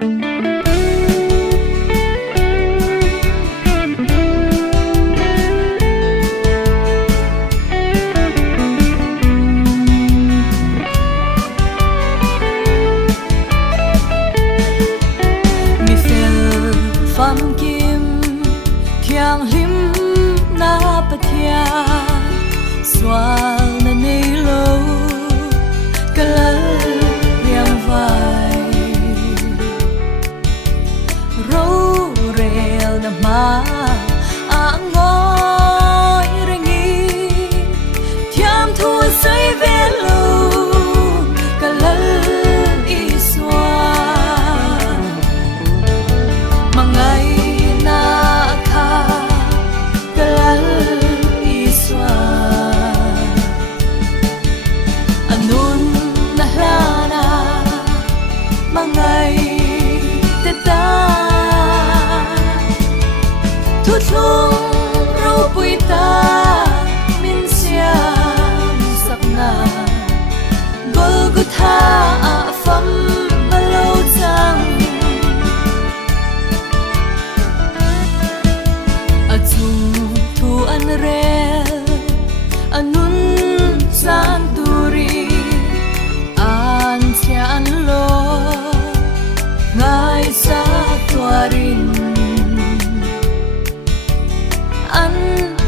Pham kim kyang lim na pathia swal na nei lo kalal liang vai ro rel na ma a ngoi ringi thiam thu sai ve lo kalal iswa mangai na kha kalal iswa anun na hlana mangai te ta thu thung ro pui ta min siam sakna golgotha a pham malo chang thu an rel anun san turi an sia an lo ngai sa tuarin an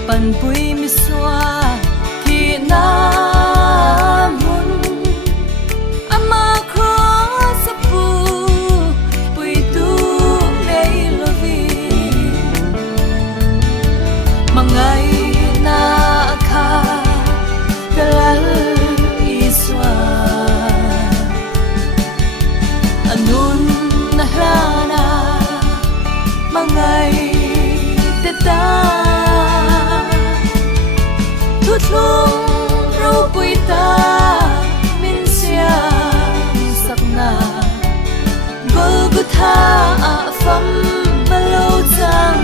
pan pui mi swa thi na mun ama cross pu pui tu nei lovi mangai na kha kalal iswa anun na hlana mangai te ta thu thung ro pui ta min siam sakna golgotha a pham malo chang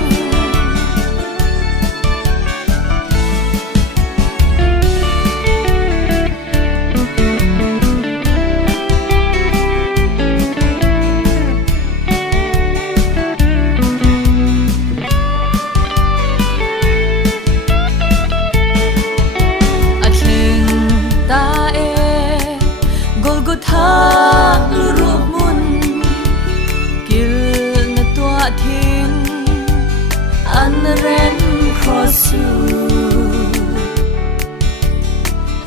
golgotha lu mun kil na tua thin an ren crossu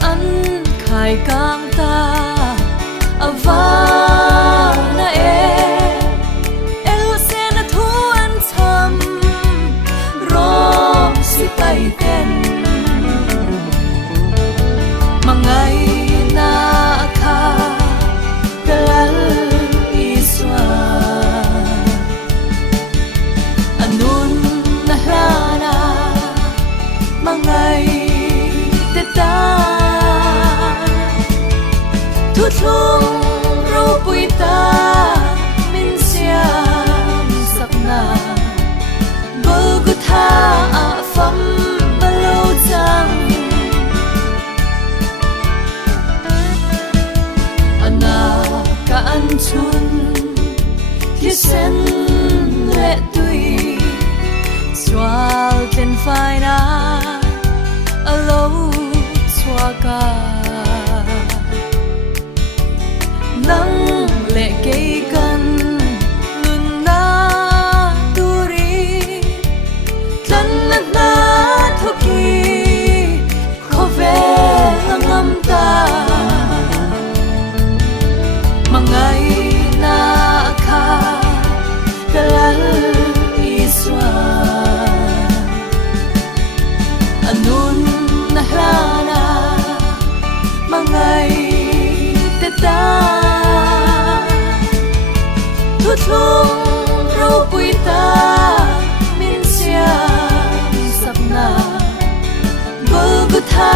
an khai kang ta ava na el se na thu an cham rom si pai ten mangai na kha kalal iswa anun na hlana mangai te ta thu thung ro pui ta min siam sakna golgotha a pham malo chang ka an chun thi sen le tui swal ten phai na alo chwa ka nang le ke kan nun na turi tan na thoki khove ngam ta mangai na kha kalal iswa anun na hlana mangai te ta thu thung ro pui ta min siam sapna golgotha